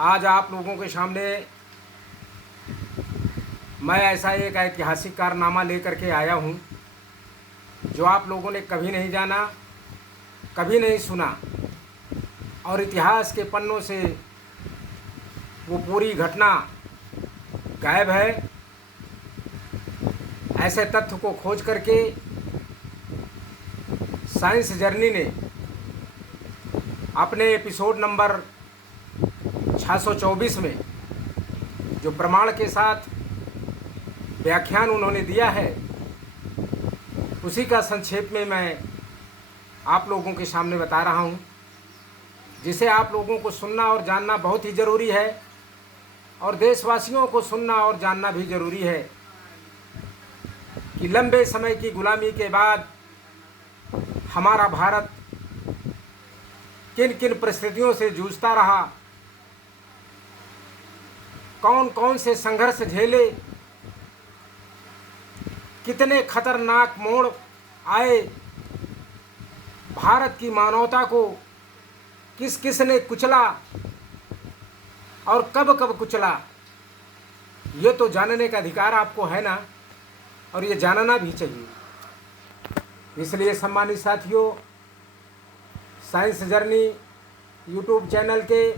आज आप लोगों के सामने मैं ऐसा एक ऐतिहासिक कारनामा लेकर के आया हूँ जो आप लोगों ने कभी नहीं जाना, कभी नहीं सुना और इतिहास के पन्नों से वो पूरी घटना गायब है। ऐसे तथ्य को खोज करके साइंस जर्नी ने अपने एपिसोड नंबर 624 में जो प्रमाण के साथ व्याख्यान उन्होंने दिया है, उसी का संक्षेप में मैं आप लोगों के सामने बता रहा हूँ, जिसे आप लोगों को सुनना और जानना बहुत ही ज़रूरी है और देशवासियों को सुनना और जानना भी ज़रूरी है कि लंबे समय की गुलामी के बाद हमारा भारत किन किन परिस्थितियों से जूझता रहा, कौन कौन से संघर्ष झेले, कितने खतरनाक मोड़ आए, भारत की मानवता को किस किस ने कुचला और कब कब कुचला, ये तो जानने का अधिकार आपको है ना, और ये जानना भी चाहिए। इसलिए सम्मानित साथियों, साइंस जर्नी यूट्यूब चैनल के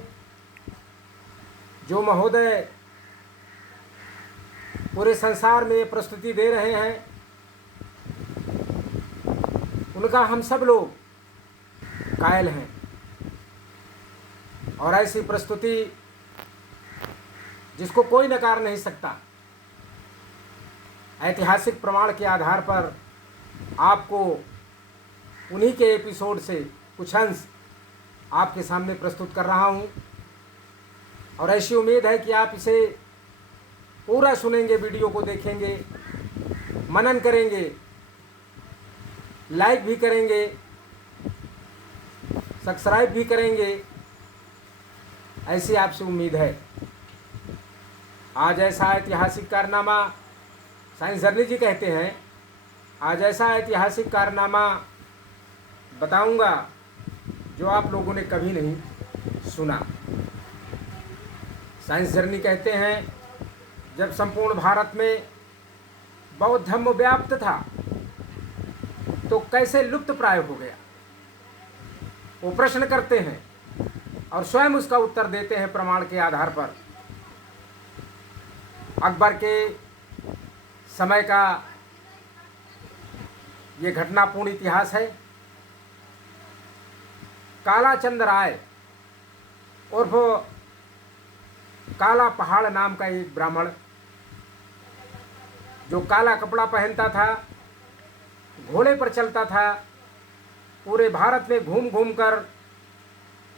जो महोदय पूरे संसार में प्रस्तुति दे रहे हैं, उनका हम सब लोग कायल हैं और ऐसी प्रस्तुति जिसको कोई नकार नहीं सकता, ऐतिहासिक प्रमाण के आधार पर आपको उन्हीं के एपिसोड से कुछ अंश आपके सामने प्रस्तुत कर रहा हूं और ऐसी उम्मीद है कि आप इसे पूरा सुनेंगे, वीडियो को देखेंगे, मनन करेंगे, लाइक भी करेंगे, सब्सक्राइब भी करेंगे, ऐसी आपसे उम्मीद है। आज ऐसा ऐतिहासिक कारनामा, साइंस जर्नी जी कहते हैं, आज ऐसा ऐतिहासिक कारनामा बताऊंगा जो आप लोगों ने कभी नहीं सुना। साइंस जर्नी कहते हैं, जब संपूर्ण भारत में बौद्ध धर्म व्याप्त था तो कैसे लुप्त प्राय हो गया, वो प्रश्न करते हैं और स्वयं उसका उत्तर देते हैं प्रमाण के आधार पर। अकबर के समय का ये घटनापूर्ण इतिहास है। काला चंद राय उर्फ काला पहाड़ नाम का एक ब्राह्मण, जो काला कपड़ा पहनता था, घोड़े पर चलता था, पूरे भारत में घूम घूम कर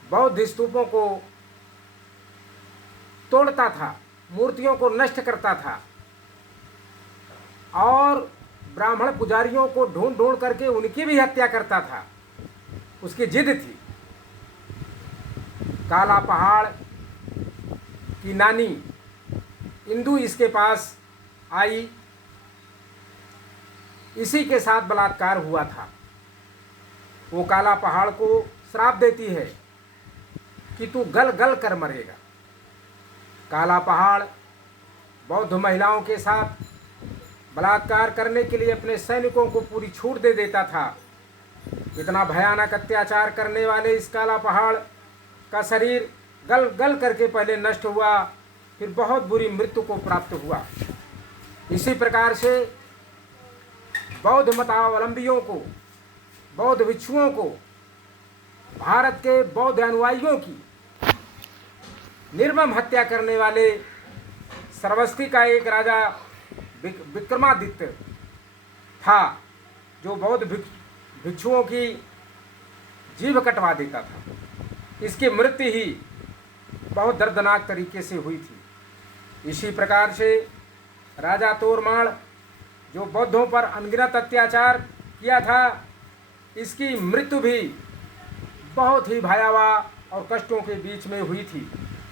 बौद्ध स्तूपों को तोड़ता था, मूर्तियों को नष्ट करता था और ब्राह्मण पुजारियों को ढूंढ ढूंढ करके उनकी भी हत्या करता था। उसकी जिद थी। काला पहाड़ की नानी इंदु इसके पास आई, इसी के साथ बलात्कार हुआ था। वो काला पहाड़ को श्राप देती है कि तू गल गल कर मरेगा। काला पहाड़ बौद्ध महिलाओं के साथ बलात्कार करने के लिए अपने सैनिकों को पूरी छूट दे देता था। इतना भयानक अत्याचार करने वाले इस काला पहाड़ का शरीर गल गल करके पहले नष्ट हुआ, फिर बहुत बुरी मृत्यु को प्राप्त हुआ। इसी प्रकार से बौद्ध मतावलंबियों को, बौद्ध भिक्षुओं को, भारत के बौद्ध अनुयायियों की निर्मम हत्या करने वाले श्रावस्ती का एक राजा विक्रमादित्य था, जो बौद्ध भिक्षुओं की जीभ कटवा देता था। इसकी मृत्यु ही बहुत दर्दनाक तरीके से हुई थी। इसी प्रकार से राजा तोरमाड़, जो बौद्धों पर अनगिनत अत्याचार किया था, इसकी मृत्यु भी बहुत ही भयावह और कष्टों के बीच में हुई थी।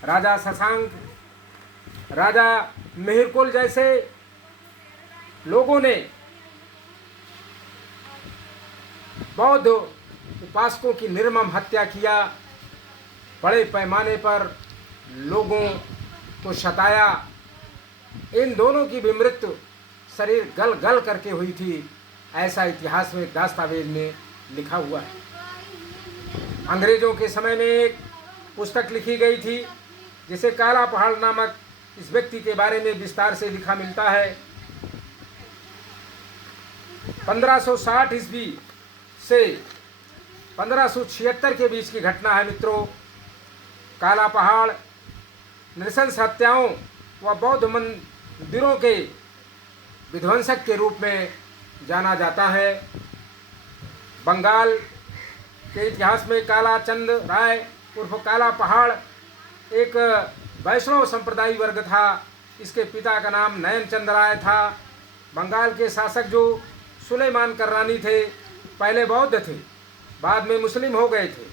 राजा शशांक, राजा मिहिरकुल जैसे लोगों ने बौद्ध उपासकों की निर्मम हत्या किया। बड़े पैमाने पर लोगों को सताया। इन दोनों की भी मृत्यु शरीर गल गल करके हुई थी, ऐसा इतिहास में दस्तावेज में लिखा हुआ है। अंग्रेजों के समय में एक पुस्तक लिखी गई थी जिसे काला पहाड़ नामक इस व्यक्ति के बारे में विस्तार से लिखा मिलता है। 1560 ईस्वी से 1576 के बीच की घटना है मित्रों। काला पहाड़ नृशंस हत्याओं व बौद्ध मंदिरों के विध्वंसक के रूप में जाना जाता है। बंगाल के इतिहास में काला चंद राय उर्फ काला पहाड़ एक वैष्णव संप्रदायी वर्ग था। इसके पिता का नाम नयन चंद राय था। बंगाल के शासक जो सुलेमान कर्रानी थे, पहले बौद्ध थे, बाद में मुस्लिम हो गए थे।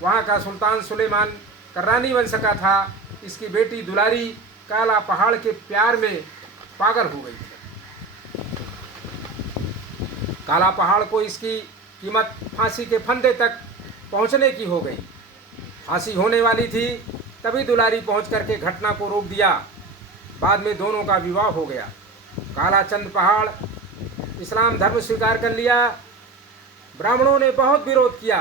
वहाँ का सुल्तान सुलेमान कर्रानी वंश का था। इसकी बेटी दुलारी काला पहाड़ के प्यार में पागल हो गई थी। काला पहाड़ को इसकी कीमत फांसी के फंदे तक पहुंचने की हो गई। फांसी होने वाली थी, तभी दुलारी पहुंच करके घटना को रोक दिया। बाद में दोनों का विवाह हो गया। काला चंद पहाड़ इस्लाम धर्म स्वीकार कर लिया। ब्राह्मणों ने बहुत विरोध किया,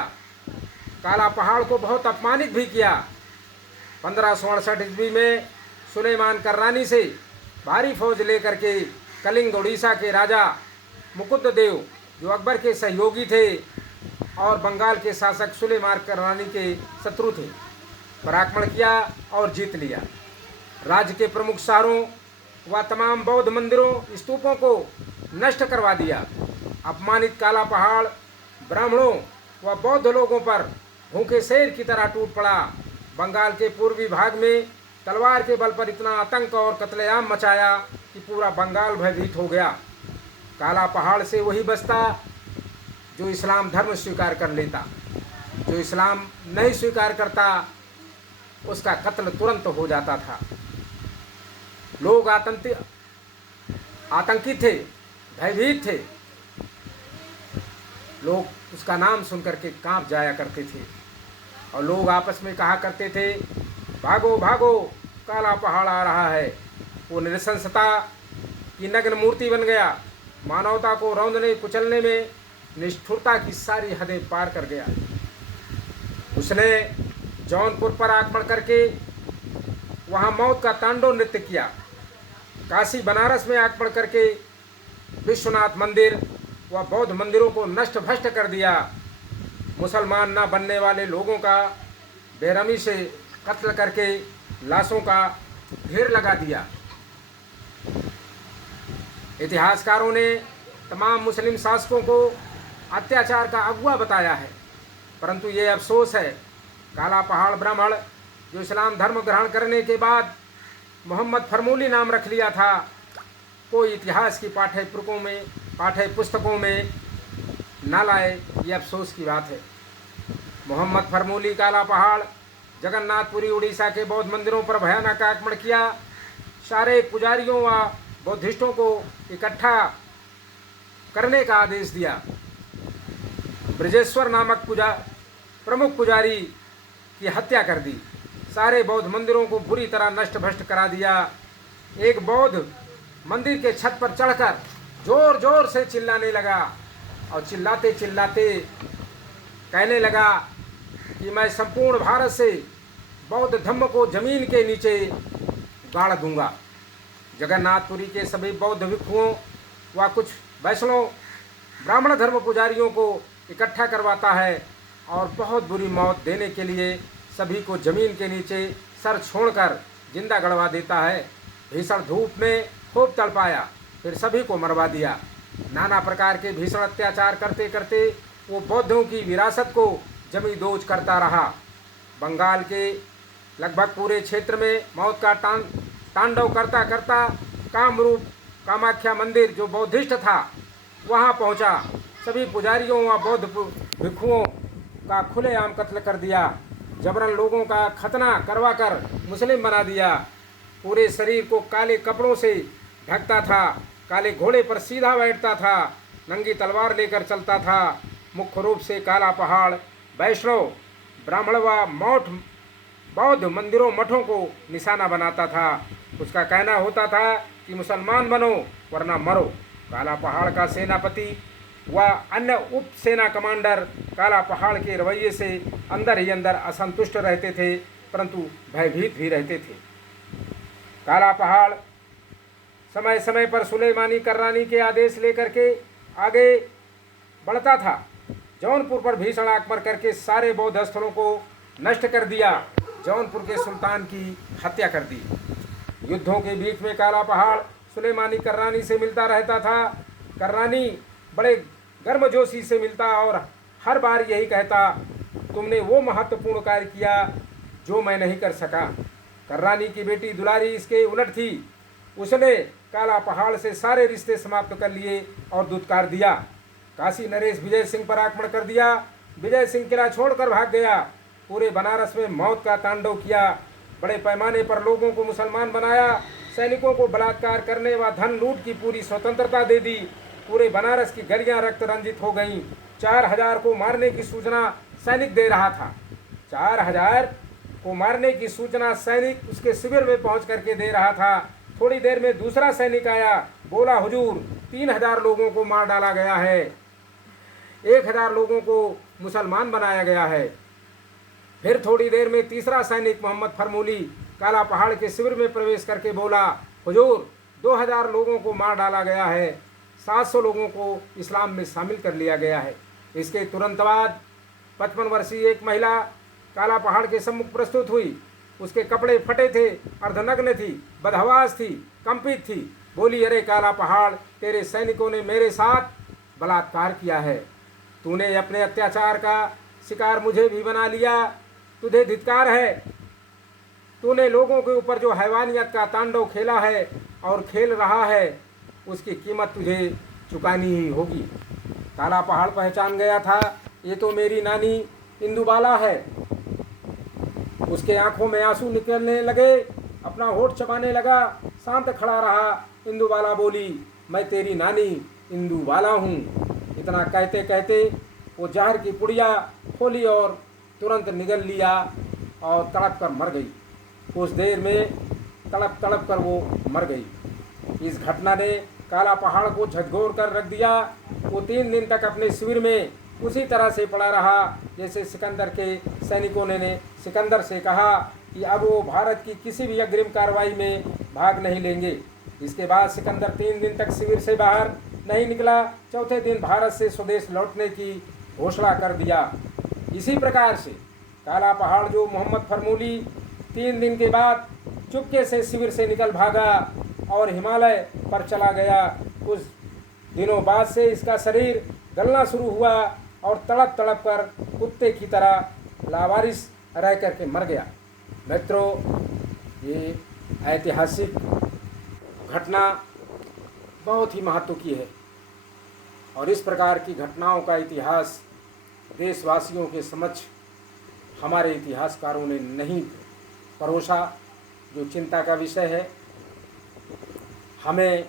काला पहाड़ को बहुत अपमानित भी किया। 1568 ईस्वी में सुलेमान कर्रानी से भारी फौज लेकर के कलिंग उड़ीसा के राजा मुकुंददेव, जो अकबर के सहयोगी थे और बंगाल के शासक सुलेमान कर्रानी के शत्रु थे, पर आक्रमण किया और जीत लिया। राज्य के प्रमुख शहरों व तमाम बौद्ध मंदिरों स्तूपों को नष्ट करवा दिया। अपमानित काला पहाड़ ब्राह्मणों व बौद्ध लोगों पर भूखे शेर की तरह टूट पड़ा। बंगाल के पूर्वी भाग में तलवार के बल पर इतना आतंक और कत्लेआम मचाया कि पूरा बंगाल भयभीत हो गया। काला पहाड़ से वही बचता जो इस्लाम धर्म स्वीकार कर लेता। जो इस्लाम नहीं स्वीकार करता उसका कत्ल तुरंत हो जाता था। लोग आतंकित थे, भयभीत थे। लोग उसका नाम सुनकर के कांप जाया करते थे और लोग आपस में कहा करते थे, भागो भागो, काला पहाड़ आ रहा है। वो नृशंसता की नग्न मूर्ति बन गया। मानवता को रौंदने कुचलने में निष्ठुरता की सारी हदें पार कर गया। उसने जौनपुर पर आक्रमण करके वहाँ मौत का तांडव नृत्य किया। काशी बनारस में आक्रमण करके विश्वनाथ मंदिर व बौद्ध मंदिरों को नष्ट भ्रष्ट कर दिया। मुसलमान न बनने वाले लोगों का बेरहमी से कत्ल करके लाशों का ढेर लगा दिया। इतिहासकारों ने तमाम मुस्लिम शासकों को अत्याचार का अगुआ बताया है, परंतु ये अफसोस है, काला पहाड़ ब्राह्मण जो इस्लाम धर्म ग्रहण करने के बाद मोहम्मद फरमूली नाम रख लिया था, कोई इतिहास की पाठ्य पुस्तकों में न लाए, ये अफसोस की बात है। मोहम्मद फरमूली काला पहाड़ जगन्नाथपुरी उड़ीसा के बौद्ध मंदिरों पर भयानक आक्रमण किया। सारे पुजारियों व बौद्धिस्टों को इकट्ठा करने का आदेश दिया। ब्रजेश्वर नामक प्रमुख पुजारी की हत्या कर दी। सारे बौद्ध मंदिरों को बुरी तरह नष्ट भ्रष्ट करा दिया। एक बौद्ध मंदिर के छत पर चढ़कर जोर जोर से चिल्लाने लगा और चिल्लाते चिल्लाते कहने लगा कि मैं संपूर्ण भारत से बौद्ध धम्म को जमीन के नीचे गाड़ दूंगा। जगन्नाथपुरी के सभी बौद्ध भिक्षुओं व कुछ वैष्णव ब्राह्मण धर्म पुजारियों को इकट्ठा करवाता है और बहुत बुरी मौत देने के लिए सभी को जमीन के नीचे सर छोड़कर जिंदा गड़वा देता है। भीषण धूप में खूब तड़पाया, फिर सभी को मरवा दिया। नाना प्रकार के भीषण अत्याचार करते करते वो बौद्धों की विरासत को जमी दोज करता रहा। बंगाल के लगभग पूरे क्षेत्र में मौत का तांडव करता करता कामरूप कामाख्या मंदिर जो बौद्धिस्ट था वहाँ पहुँचा। सभी पुजारियों व बौद्ध भिक्षुओं का खुलेआम कत्ल कर दिया। जबरन लोगों का खतना करवा कर मुस्लिम बना दिया। पूरे शरीर को काले कपड़ों से ढकता था, काले घोड़े पर सीधा बैठता था, नंगी तलवार लेकर चलता था। मुख्य रूप से काला पहाड़ वैष्णव ब्राह्मण व मौठ बौद्ध मंदिरों मठों को निशाना बनाता था। उसका कहना होता था कि मुसलमान बनो वरना मरो। काला पहाड़ का सेनापति व अन्य उप सेना कमांडर काला पहाड़ के रवैये से अंदर ही अंदर असंतुष्ट रहते थे, परंतु भयभीत भी रहते थे। काला पहाड़ समय समय पर सुलेमानी कर्रानी के आदेश लेकर के आगे बढ़ता था। जौनपुर पर भीषण आक्रमण करके सारे बौद्ध स्थलों को नष्ट कर दिया। जौनपुर के सुल्तान की हत्या कर दी। युद्धों के बीच में काला पहाड़ सुलेमानी कर्रानी से मिलता रहता था। कर्रानी बड़े गर्मजोशी से मिलता और हर बार यही कहता, तुमने वो महत्वपूर्ण कार्य किया जो मैं नहीं कर सका। कर्रानी की बेटी दुलारी इसके उलट थी। उसने काला पहाड़ से सारे रिश्ते समाप्त कर लिए और दुत्कार दिया। काशी नरेश विजय सिंह पर आक्रमण कर दिया। विजय सिंह किला छोड़कर भाग गया। पूरे बनारस में मौत का तांडव किया। बड़े पैमाने पर लोगों को मुसलमान बनाया। सैनिकों को बलात्कार करने व धन लूट की पूरी स्वतंत्रता दे दी। पूरे बनारस की गलियां रक्त रंजित हो गईं। 4000 को मारने की सूचना सैनिक दे रहा था। 4000 को मारने की सूचना सैनिक उसके शिविर में पहुंच करके दे रहा था। थोड़ी देर में दूसरा सैनिक आया, बोला, हुजूर 3000 लोगों को मार डाला गया है, 1000 लोगों को मुसलमान बनाया गया है। फिर थोड़ी देर में तीसरा सैनिक मोहम्मद फरमूली काला पहाड़ के शिविर में प्रवेश करके बोला, हुजूर 2000 लोगों को मार डाला गया है, 700 लोगों को इस्लाम में शामिल कर लिया गया है। इसके तुरंत बाद 55 वर्षीय एक महिला काला पहाड़ के सम्मुख प्रस्तुत हुई। उसके कपड़े फटे थे, अर्धनग्न थी, बदहवास थी, कंपित थी। बोली, अरे काला पहाड़, तेरे सैनिकों ने मेरे साथ बलात्कार किया है। तूने अपने अत्याचार का शिकार मुझे भी बना लिया। तुझे धिक्कार है। तूने लोगों के ऊपर जो हैवानियत का तांडव खेला है और खेल रहा है, उसकी कीमत तुझे चुकानी ही होगी। काला पहाड़ पहचान गया था, ये तो मेरी नानी इंदुबाला है। उसके आंखों में आंसू निकलने लगे, अपना होठ चबाने लगा, शांत खड़ा रहा। इंदुबाला बोली, मैं तेरी नानी इंदुबाला हूँ। इतना कहते कहते वो जहर की पुड़िया खोली और तुरंत निगल लिया और तड़प कर मर गई। कुछ देर में तड़प तड़प कर वो मर गई। इस घटना ने काला पहाड़ को झकझोर कर रख दिया। वो 3 दिन तक अपने शिविर में उसी तरह से पड़ा रहा जैसे सिकंदर के सैनिकों ने सिकंदर से कहा कि अब वो भारत की किसी भी अग्रिम कार्रवाई में भाग नहीं लेंगे। इसके बाद सिकंदर 3 दिन तक शिविर से बाहर नहीं निकला। चौथे दिन भारत से स्वदेश लौटने की घोषणा कर दिया। इसी प्रकार से काला पहाड़ जो मोहम्मद फरमूली 3 दिन के बाद चुपके से शिविर से निकल भागा और हिमालय पर चला गया। कुछ दिनों बाद से इसका शरीर गलना शुरू हुआ और तड़प तड़प कर कुत्ते की तरह लावारिस रह करके मर गया। मित्रों, ये ऐतिहासिक घटना बहुत ही महत्व की है और इस प्रकार की घटनाओं का इतिहास देशवासियों के समक्ष हमारे इतिहासकारों ने नहीं परोसा, जो चिंता का विषय है। हमें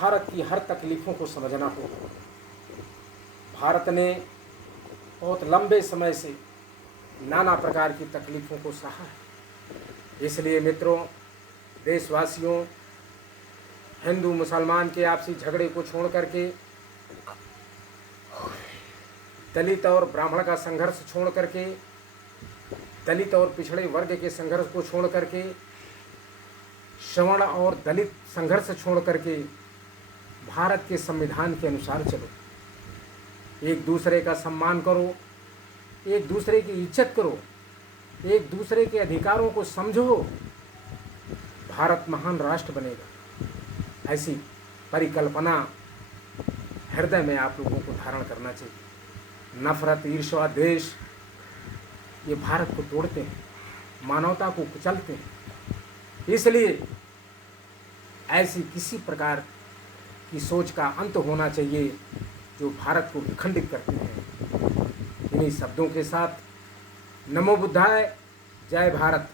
भारत की हर तकलीफ़ों को समझना होगा। भारत ने बहुत लंबे समय से नाना प्रकार की तकलीफ़ों को सहा है। इसलिए मित्रों, देशवासियों, हिंदू मुसलमान के आपसी झगड़े को छोड़ करके, दलित और ब्राह्मण का संघर्ष छोड़ करके, दलित और पिछड़े वर्ग के संघर्ष को छोड़ करके, सवर्ण और दलित संघर्ष छोड़ करके भारत के संविधान के अनुसार चलो। एक दूसरे का सम्मान करो, एक दूसरे की इज्जत करो, एक दूसरे के अधिकारों को समझो। भारत महान राष्ट्र बनेगा। ऐसी परिकल्पना हृदय में आप लोगों को धारण करना चाहिए। नफरत, ईर्ष्या, द्वेष ये भारत को तोड़ते हैं, मानवता को कुचलते हैं। इसलिए ऐसी किसी प्रकार की सोच का अंत होना चाहिए जो भारत को विखंडित करते हैं। इन्हीं शब्दों के साथ नमो बुद्धाय, जय भारत।